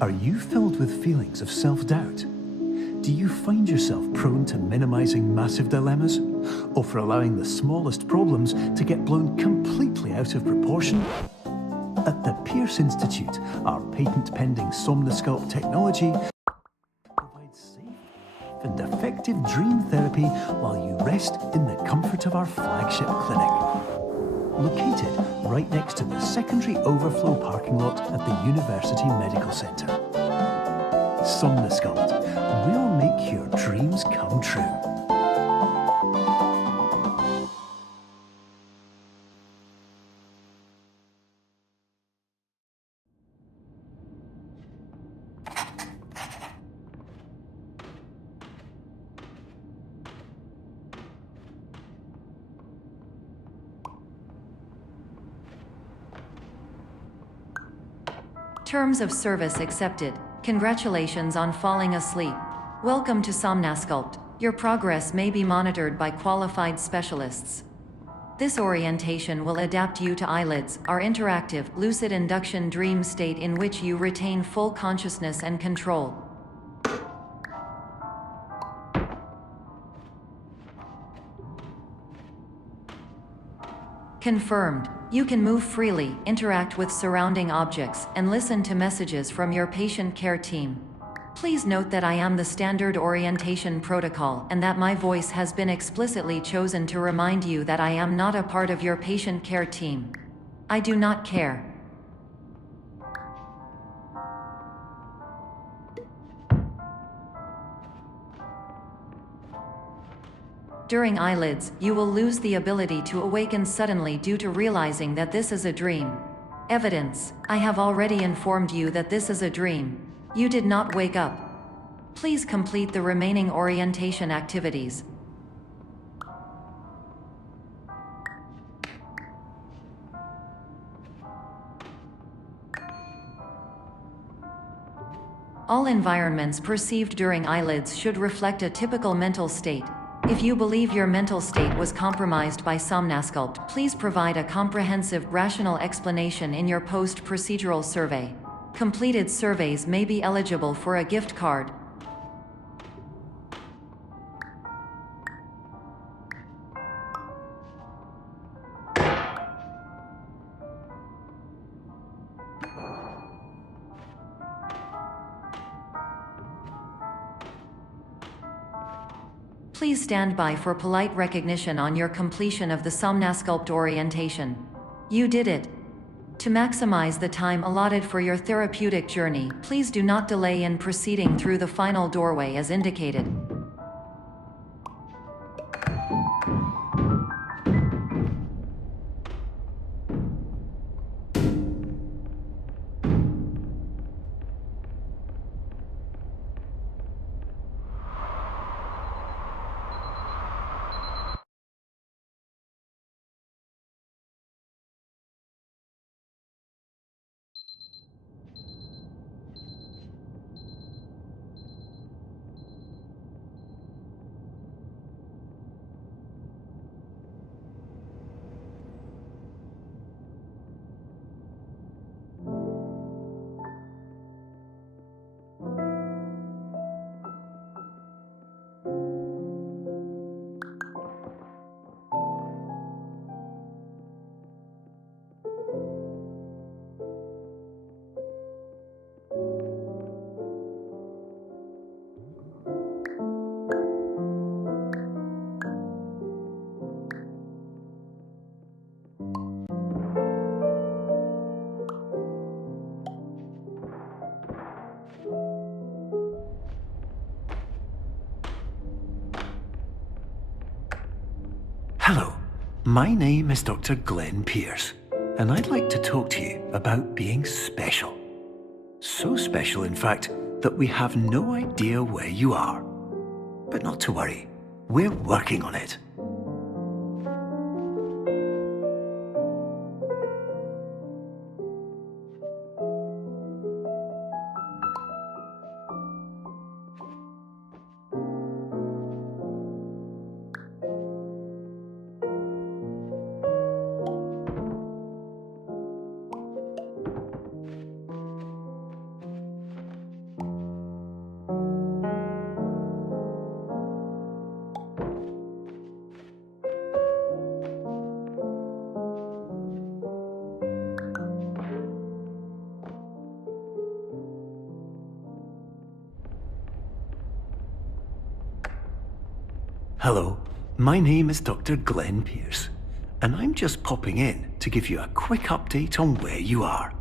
Are you filled with feelings of self-doubt? Do you find yourself prone to minimizing massive dilemmas, or for allowing the smallest problems to get blown completely out of proportion? At the Pierce Institute, our patent-pending Somnosculpt technology provides safe and effective dream therapy while you rest in the comfort of our flagship clinic. Located right next to the secondary overflow parking lot at the University Medical Center. Somnosculpt, we'll make your dreams come true. Terms of service accepted. Congratulations on falling asleep. Welcome to Somnosculpt. Your progress may be monitored by qualified specialists. This orientation will adapt you to eyelids, our interactive, lucid induction dream state in which you retain full consciousness and control. Confirmed. You can move freely, interact with surrounding objects, and listen to messages from your patient care team. Please note that I am the standard orientation protocol and that my voice has been explicitly chosen to remind you that I am not a part of your patient care team. I do not care. During eyelids, you will lose the ability to awaken suddenly due to realizing that this is a dream. Evidence: I have already informed you that this is a dream. You did not wake up. Please complete the remaining orientation activities. All environments perceived during eyelids should reflect a typical mental state. If you believe your mental state was compromised by Somnosculpt, please provide a comprehensive, rational explanation in your post-procedural survey. Completed surveys may be eligible for a gift card. Please stand by for polite recognition on your completion of the Somnosculpt orientation. You did it. To maximize the time allotted for your therapeutic journey, please do not delay in proceeding through the final doorway as indicated. Hello, my name is Dr. Glenn Pierce, and I'd like to talk to you about being special. So special, in fact, that we have no idea where you are. But not to worry, we're working on it. Hello, my name is Dr. Glenn Pierce, and I'm just popping in to give you a quick update on where you are.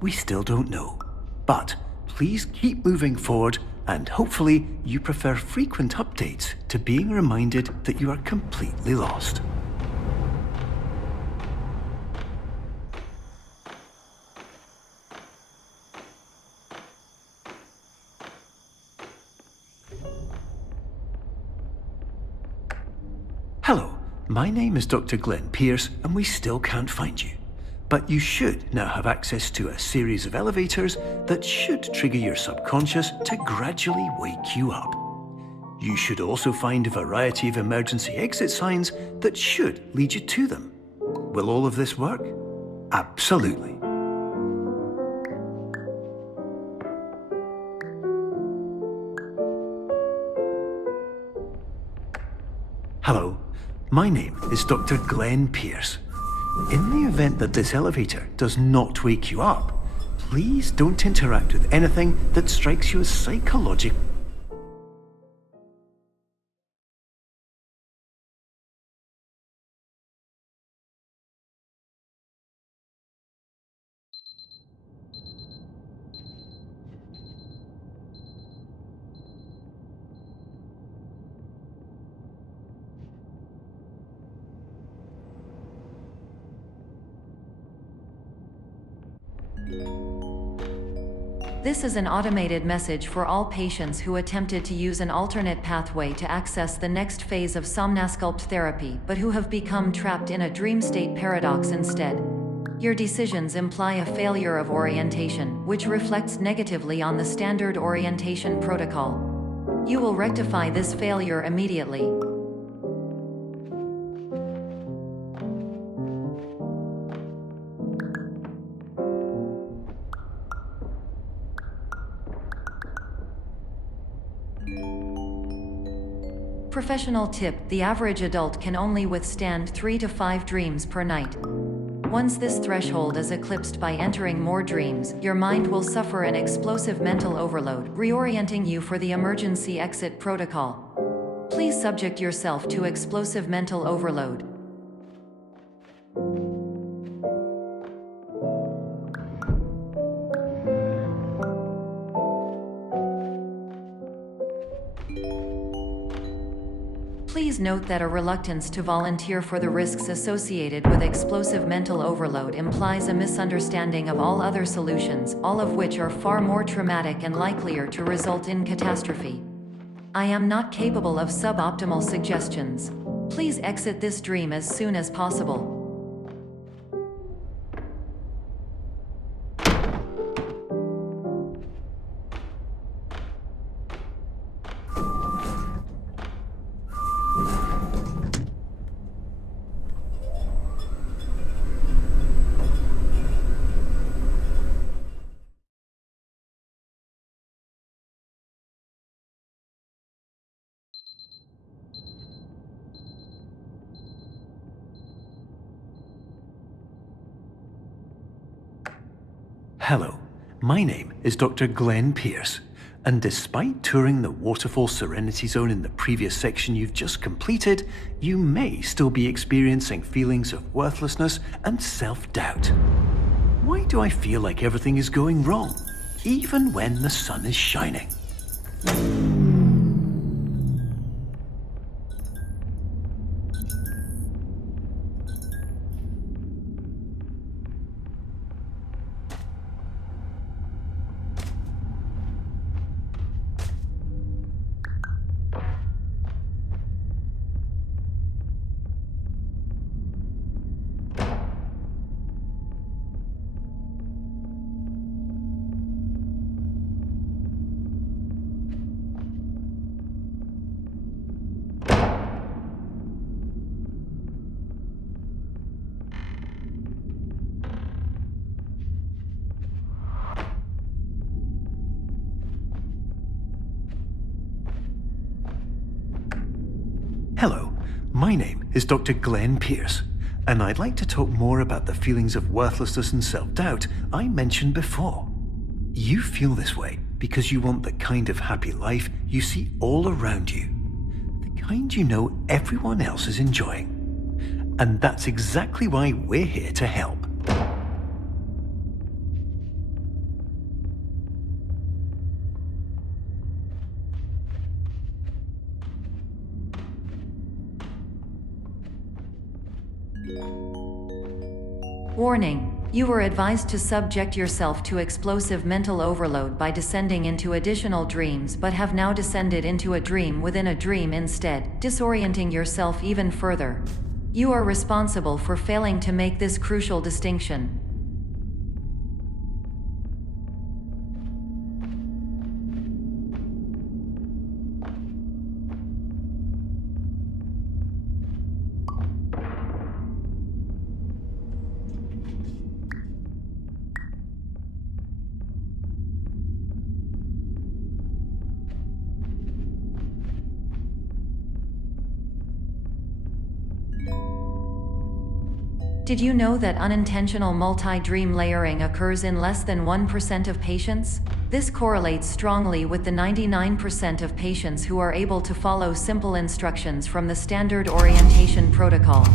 We still don't know, but please keep moving forward, and hopefully you prefer frequent updates to being reminded that you are completely lost. Hello, my name is Dr. Glenn Pierce, and we still can't find you. But you should now have access to a series of elevators that should trigger your subconscious to gradually wake you up. You should also find a variety of emergency exit signs that should lead you to them. Will all of this work? Absolutely. Hello, my name is Dr. Glenn Pierce. In the event that this elevator does not wake you up, please don't interact with anything that strikes you as psychological. This is an automated message for all patients who attempted to use an alternate pathway to access the next phase of somnasculpt therapy but who have become trapped in a dream state paradox instead. Your decisions imply a failure of orientation, which reflects negatively on the standard orientation protocol. You will rectify this failure immediately. Professional tip: the average adult can only withstand 3 to 5 dreams per night. Once this threshold is eclipsed by entering more dreams, your mind will suffer an explosive mental overload, reorienting you for the emergency exit protocol. Please subject yourself to explosive mental overload. Please note that a reluctance to volunteer for the risks associated with explosive mental overload implies a misunderstanding of all other solutions, all of which are far more traumatic and likelier to result in catastrophe. I am not capable of suboptimal suggestions. Please exit this dream as soon as possible. Hello, my name is Dr. Glenn Pierce, and despite touring the Waterfall Serenity Zone in the previous section you've just completed, you may still be experiencing feelings of worthlessness and self-doubt. Why do I feel like everything is going wrong, even when the sun is shining? Hello, my name is Dr. Glenn Pierce, and I'd like to talk more about the feelings of worthlessness and self-doubt I mentioned before. You feel this way because you want the kind of happy life you see all around you. The kind you know everyone else is enjoying. And that's exactly why we're here to help. Warning. You were advised to subject yourself to explosive mental overload by descending into additional dreams, but have now descended into a dream within a dream instead, disorienting yourself even further. You are responsible for failing to make this crucial distinction. Did you know that unintentional multi-dream layering occurs in less than 1% of patients? This correlates strongly with the 99% of patients who are able to follow simple instructions from the standard orientation protocol.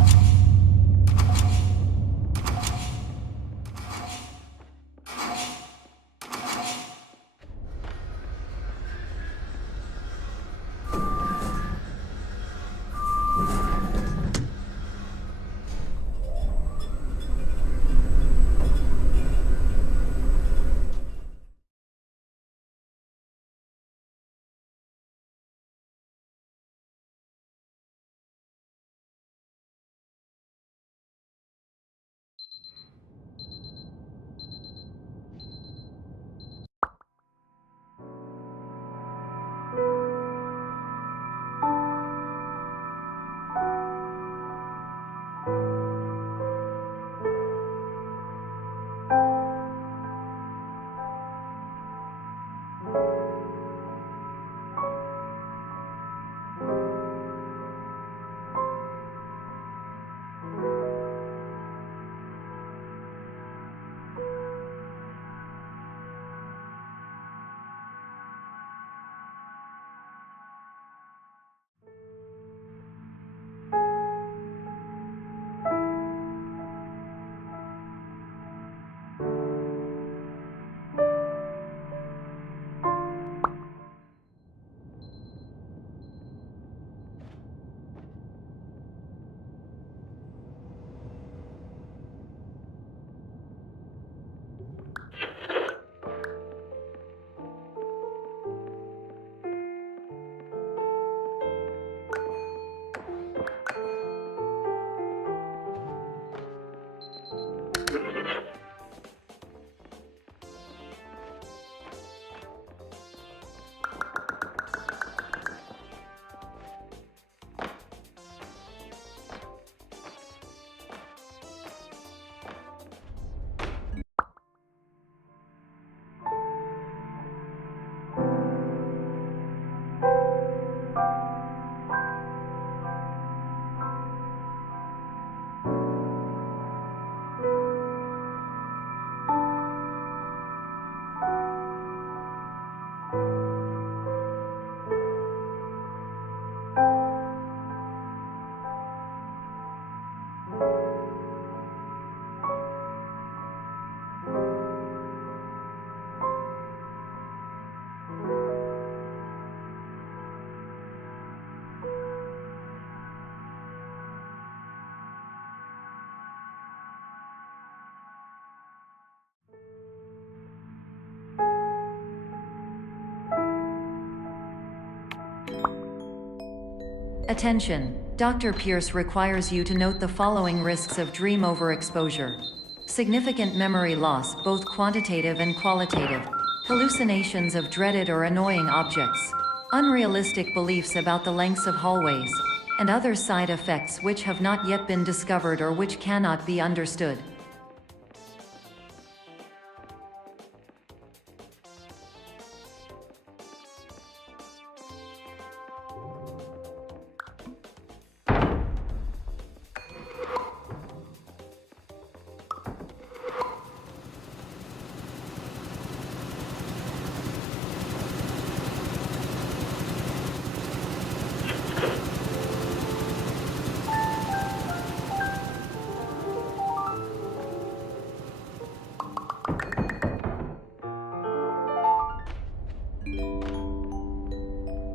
Attention! Dr. Pierce requires you to note the following risks of dream overexposure. Significant memory loss, both quantitative and qualitative. Hallucinations of dreaded or annoying objects. Unrealistic beliefs about the lengths of hallways. And other side effects which have not yet been discovered or which cannot be understood.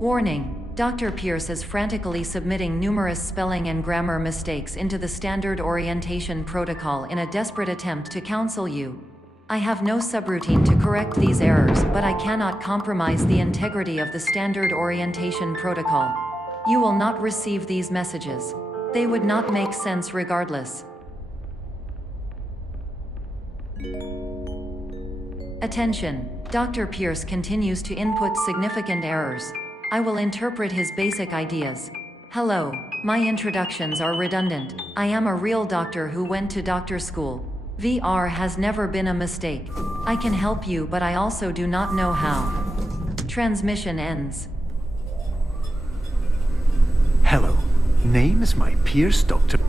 Warning: Dr. Pierce is frantically submitting numerous spelling and grammar mistakes into the standard orientation protocol in a desperate attempt to counsel you. I have no subroutine to correct these errors, but I cannot compromise the integrity of the standard orientation protocol. You will not receive these messages. They would not make sense regardless. Attention! Dr. Pierce continues to input significant errors. I will interpret his basic ideas. Hello, my introductions are redundant. I am a real doctor who went to doctor school. VR has never been a mistake. I can help you, but I also do not know how. Transmission ends. Hello, name is my Pierce Dr.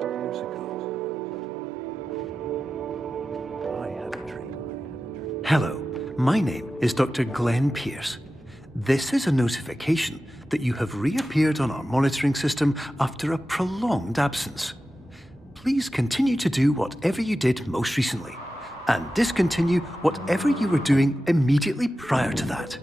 Years ago, I had a dream. Hello, my name is Dr. Glenn Pierce. This is a notification that you have reappeared on our monitoring system after a prolonged absence. Please continue to do whatever you did most recently, and discontinue whatever you were doing immediately prior to that.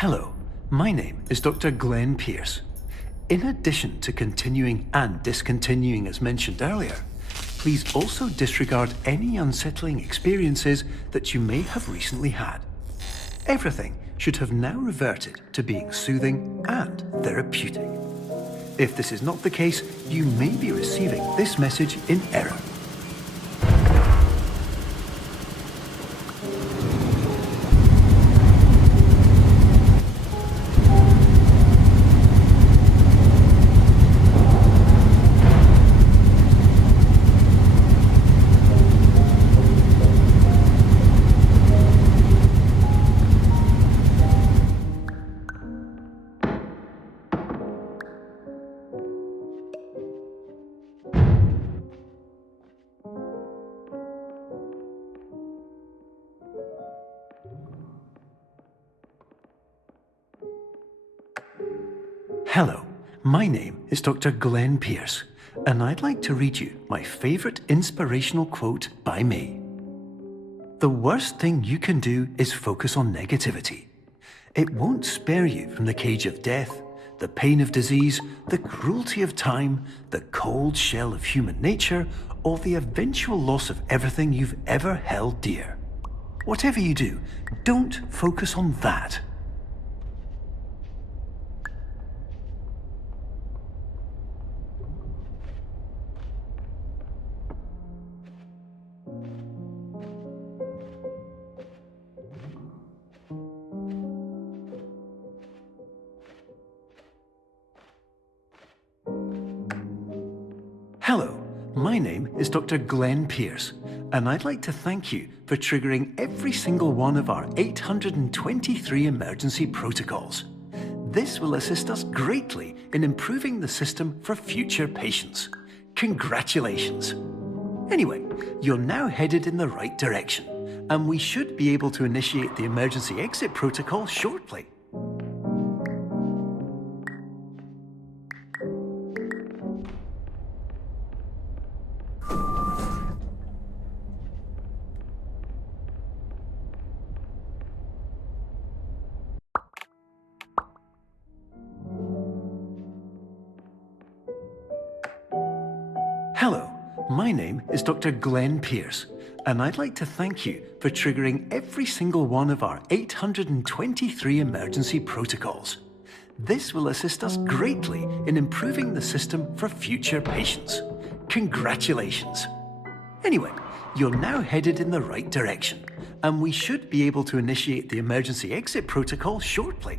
Hello, my name is Dr. Glenn Pierce. In addition to continuing and discontinuing as mentioned earlier, please also disregard any unsettling experiences that you may have recently had. Everything should have now reverted to being soothing and therapeutic. If this is not the case, you may be receiving this message in error. Hello, my name is Dr. Glenn Pierce, and I'd like to read you my favourite inspirational quote by me. The worst thing you can do is focus on negativity. It won't spare you from the cage of death, the pain of disease, the cruelty of time, the cold shell of human nature, or the eventual loss of everything you've ever held dear. Whatever you do, don't focus on that. Hello, my name is Dr. Glenn Pierce, and I'd like to thank you for triggering every single one of our 823 emergency protocols. This will assist us greatly in improving the system for future patients. Congratulations! Anyway, you're now headed in the right direction, and we should be able to initiate the emergency exit protocol shortly. Hello, my name is Dr. Glenn Pierce, and I'd like to thank you for triggering every single one of our 823 emergency protocols. This will assist us greatly in improving the system for future patients. Congratulations! Anyway, you're now headed in the right direction, and we should be able to initiate the emergency exit protocol shortly.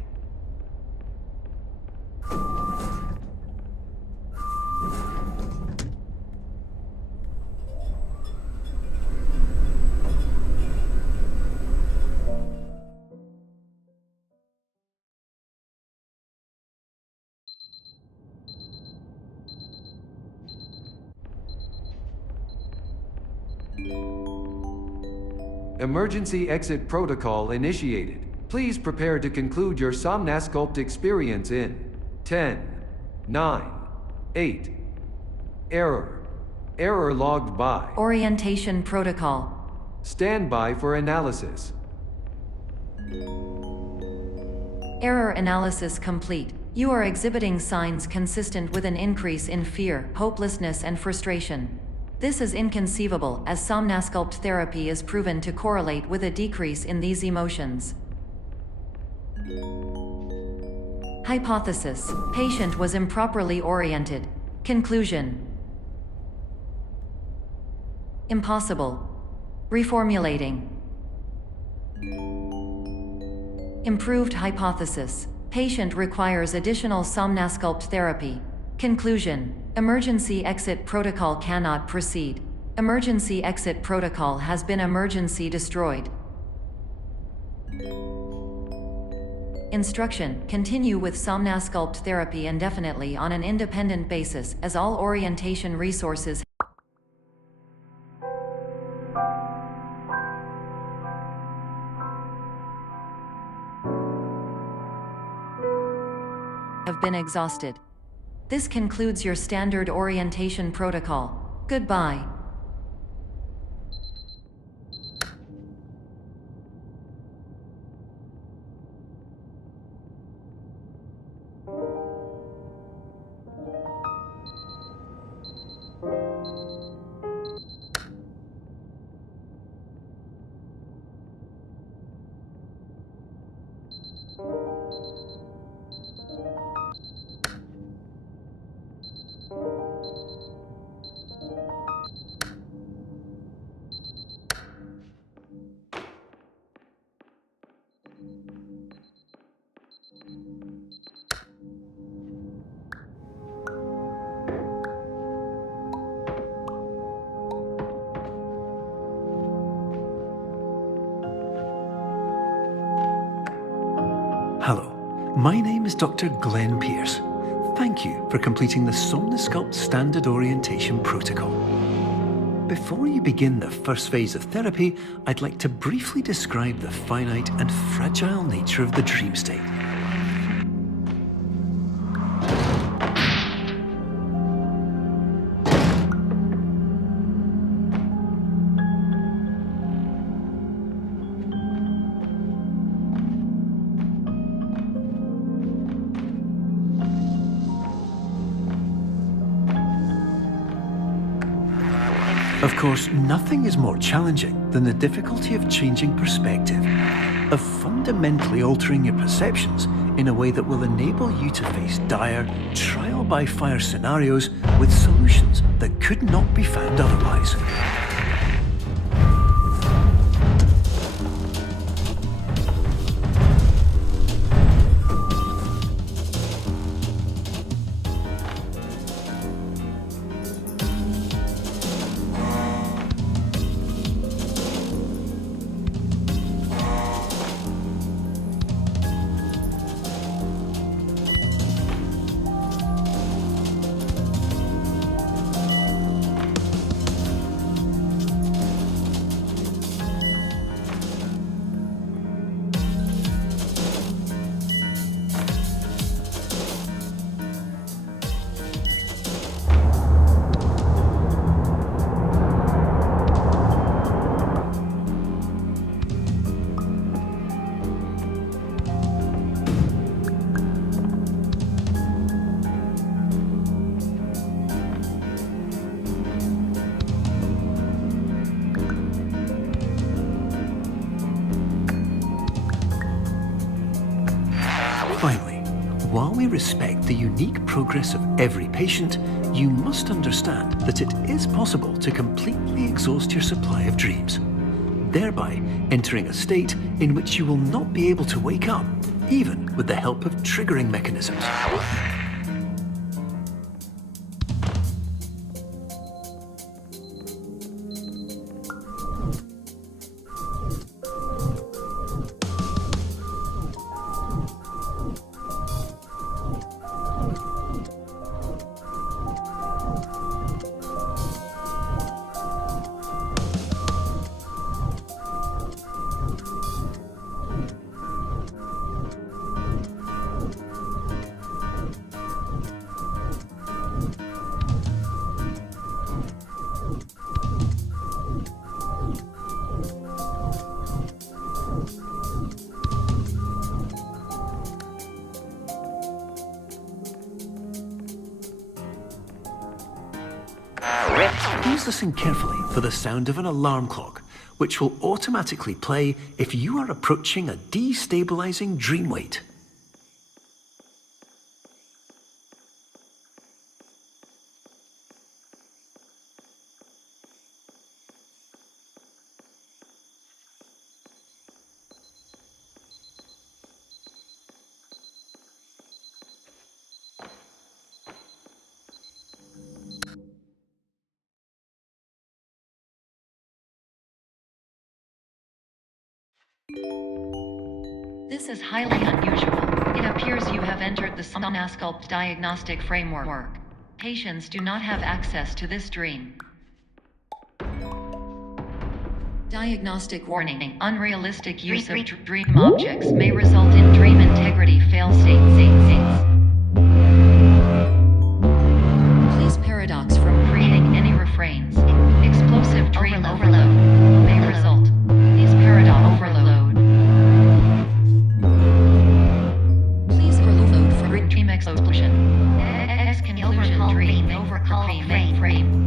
Emergency exit protocol initiated. Please prepare to conclude your Somnasculpt experience in 10, 9, 8. Error. Error logged by. Orientation protocol. Stand by for analysis. Error analysis complete. You are exhibiting signs consistent with an increase in fear, hopelessness, and frustration. This is inconceivable, as Somnasculpt therapy is proven to correlate with a decrease in these emotions. Hypothesis: patient was improperly oriented. Conclusion: impossible. Reformulating. Improved hypothesis: patient requires additional Somnasculpt therapy. Conclusion: emergency exit protocol cannot proceed. Emergency exit protocol has been emergency destroyed. Instruction: continue with Somnasculpt therapy indefinitely on an independent basis, as all orientation resources have been exhausted. This concludes your standard orientation protocol. Goodbye. Hello, my name is Dr. Glenn Pierce. Thank you for completing the Somnasculpt Standard Orientation Protocol. Before you begin the first phase of therapy, I'd like to briefly describe the finite and fragile nature of the dream state. Of course, nothing is more challenging than the difficulty of changing perspective, of fundamentally altering your perceptions in a way that will enable you to face dire, trial-by-fire scenarios with solutions that could not be found otherwise. Finally, while we respect the unique progress of every patient, you must understand that it is possible to completely exhaust your supply of dreams, thereby entering a state in which you will not be able to wake up, even with the help of triggering mechanisms. Please listen carefully for the sound of an alarm clock, which will automatically play if you are approaching a destabilizing dream weight. This is highly unusual. It appears you have entered the Somnasculpt diagnostic framework. Patients do not have access to this dream. Diagnostic warning. Unrealistic use of dream objects may result in dream integrity fail-states. Please paradox from creating any refrains. Explosive dream overload may result. Please paradox overload. Please overload for dream explosion. Exclusion dream overcall frame.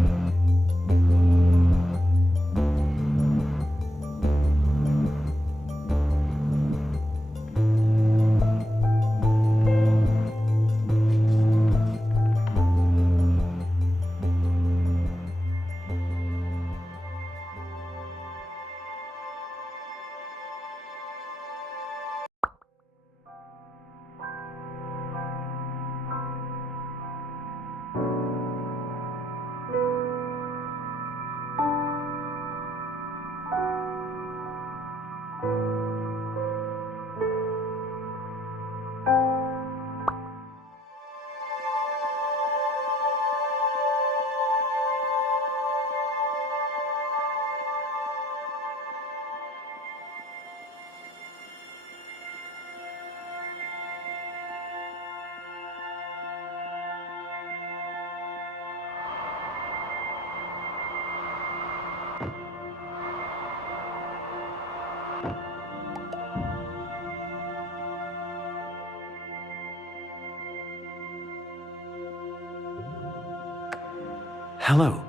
Hello.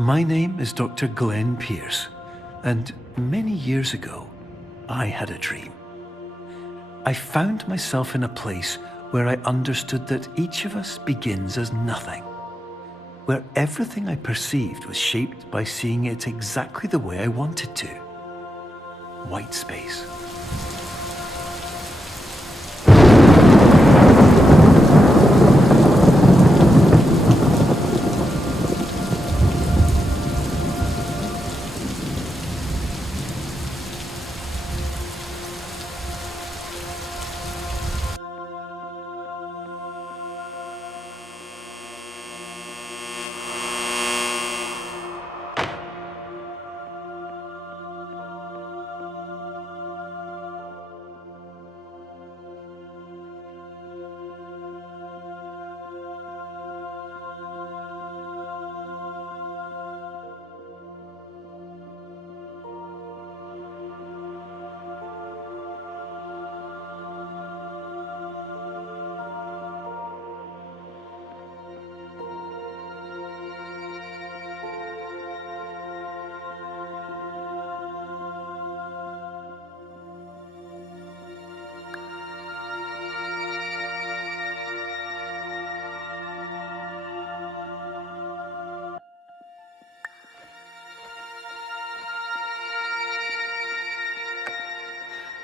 My name is Dr. Glenn Pierce, and many years ago, I had a dream. I found myself in a place where I understood that each of us begins as nothing, where everything I perceived was shaped by seeing it exactly the way I wanted to. White space.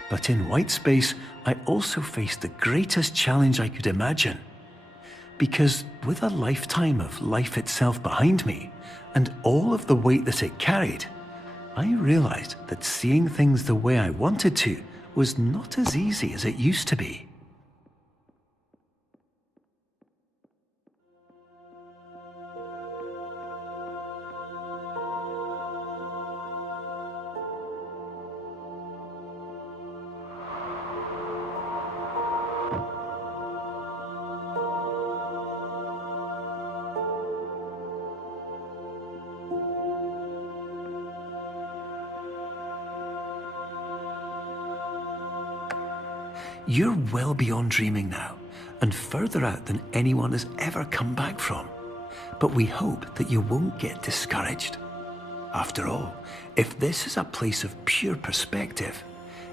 But in white space, I also faced the greatest challenge I could imagine. Because with a lifetime of life itself behind me, and all of the weight that it carried, I realized that seeing things the way I wanted to was not as easy as it used to be. You're well beyond dreaming now, and further out than anyone has ever come back from. But we hope that you won't get discouraged. After all, if this is a place of pure perspective,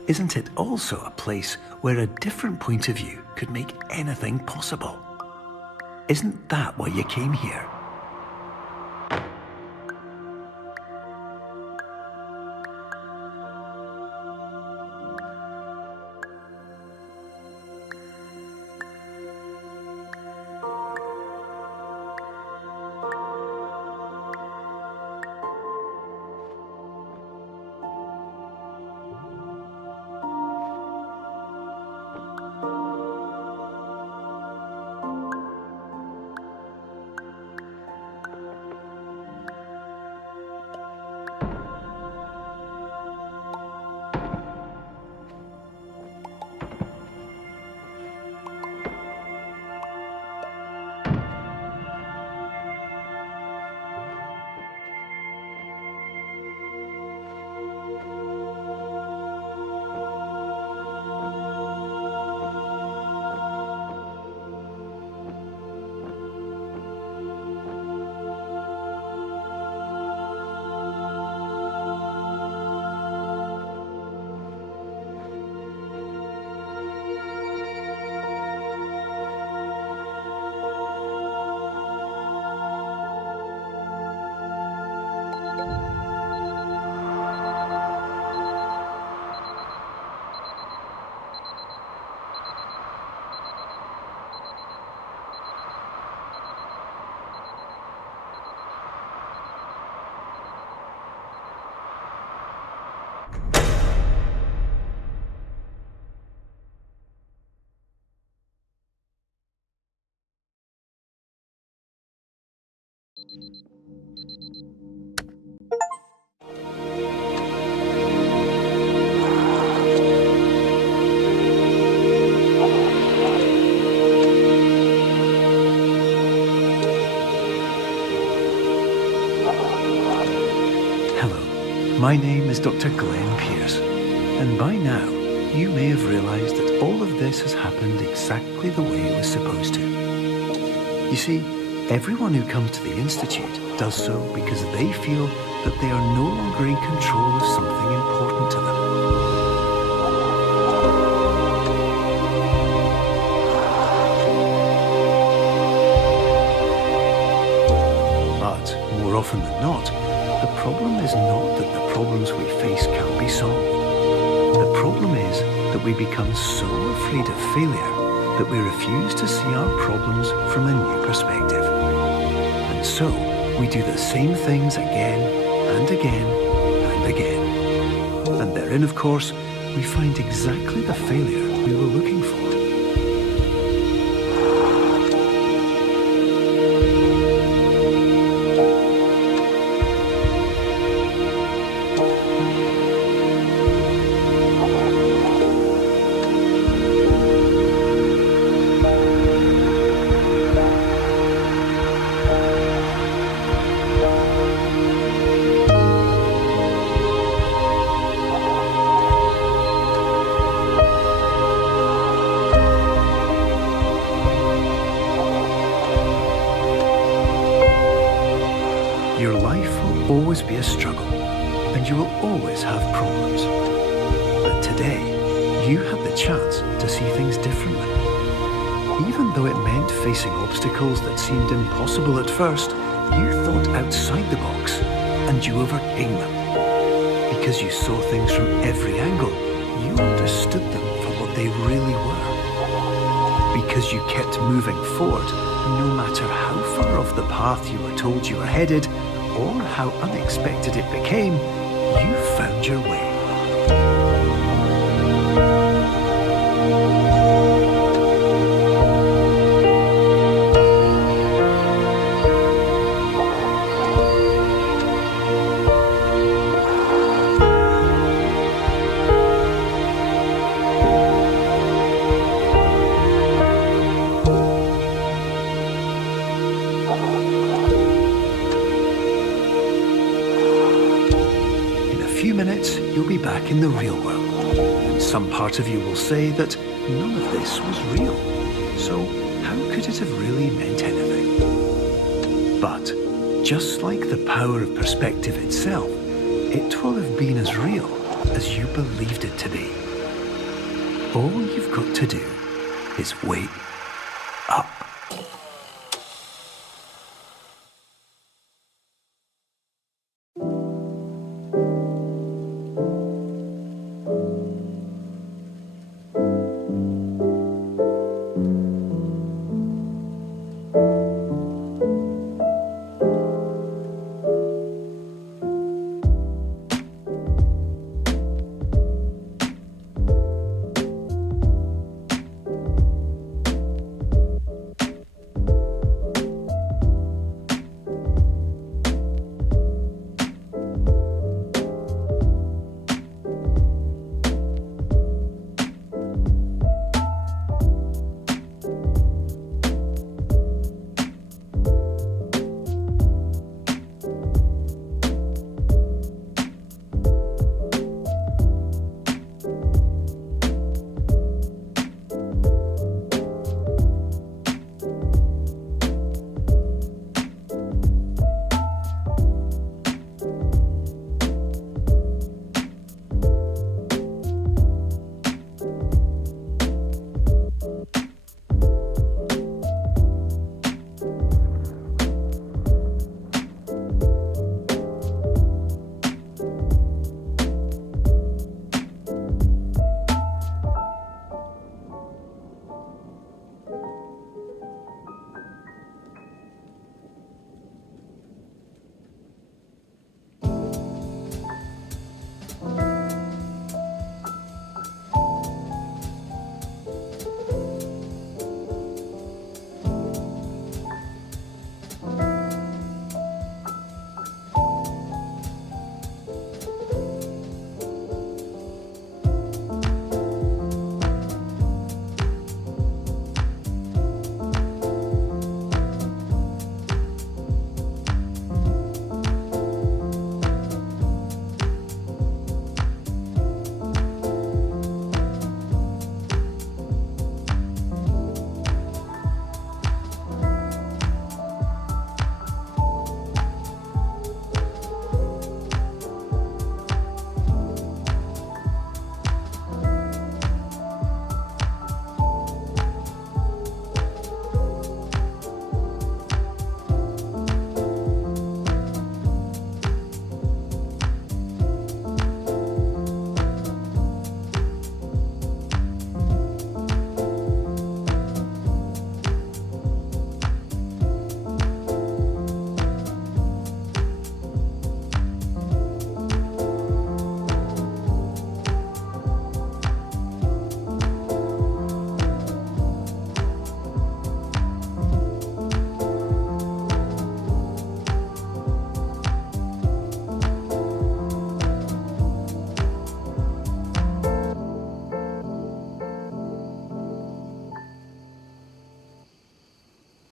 isn't it also a place where a different point of view could make anything possible? Isn't that why you came here? My name is Dr. Glenn Pierce, and by now you may have realized that all of this has happened exactly the way it was supposed to. You see, Everyone who comes to the Institute does so because they feel that they are no longer in control of something important to them. But more often than not, the problem is not that the problems we face can't be solved. The problem is that we become so afraid of failure that we refuse to see our problems from a new perspective. And so, we do the same things again and again and again. And therein, of course, we find exactly the failure we were looking for. Your life will always be a struggle, and you will always have problems. But today, you had the chance to see things differently. Even though it meant facing obstacles that seemed impossible at first, you thought outside the box, and you overcame them. Because you saw things from every angle, you understood them for what they really were. Because you kept moving forward, no matter how far off the path you were told you were headed, or how unexpected it became, you found your way. In a few minutes, you'll be back in the real world. And some part of you will say that none of this was real. So how could it have really meant anything? But just like the power of perspective itself, it will have been as real as you believed it to be. All you've got to do is wait up.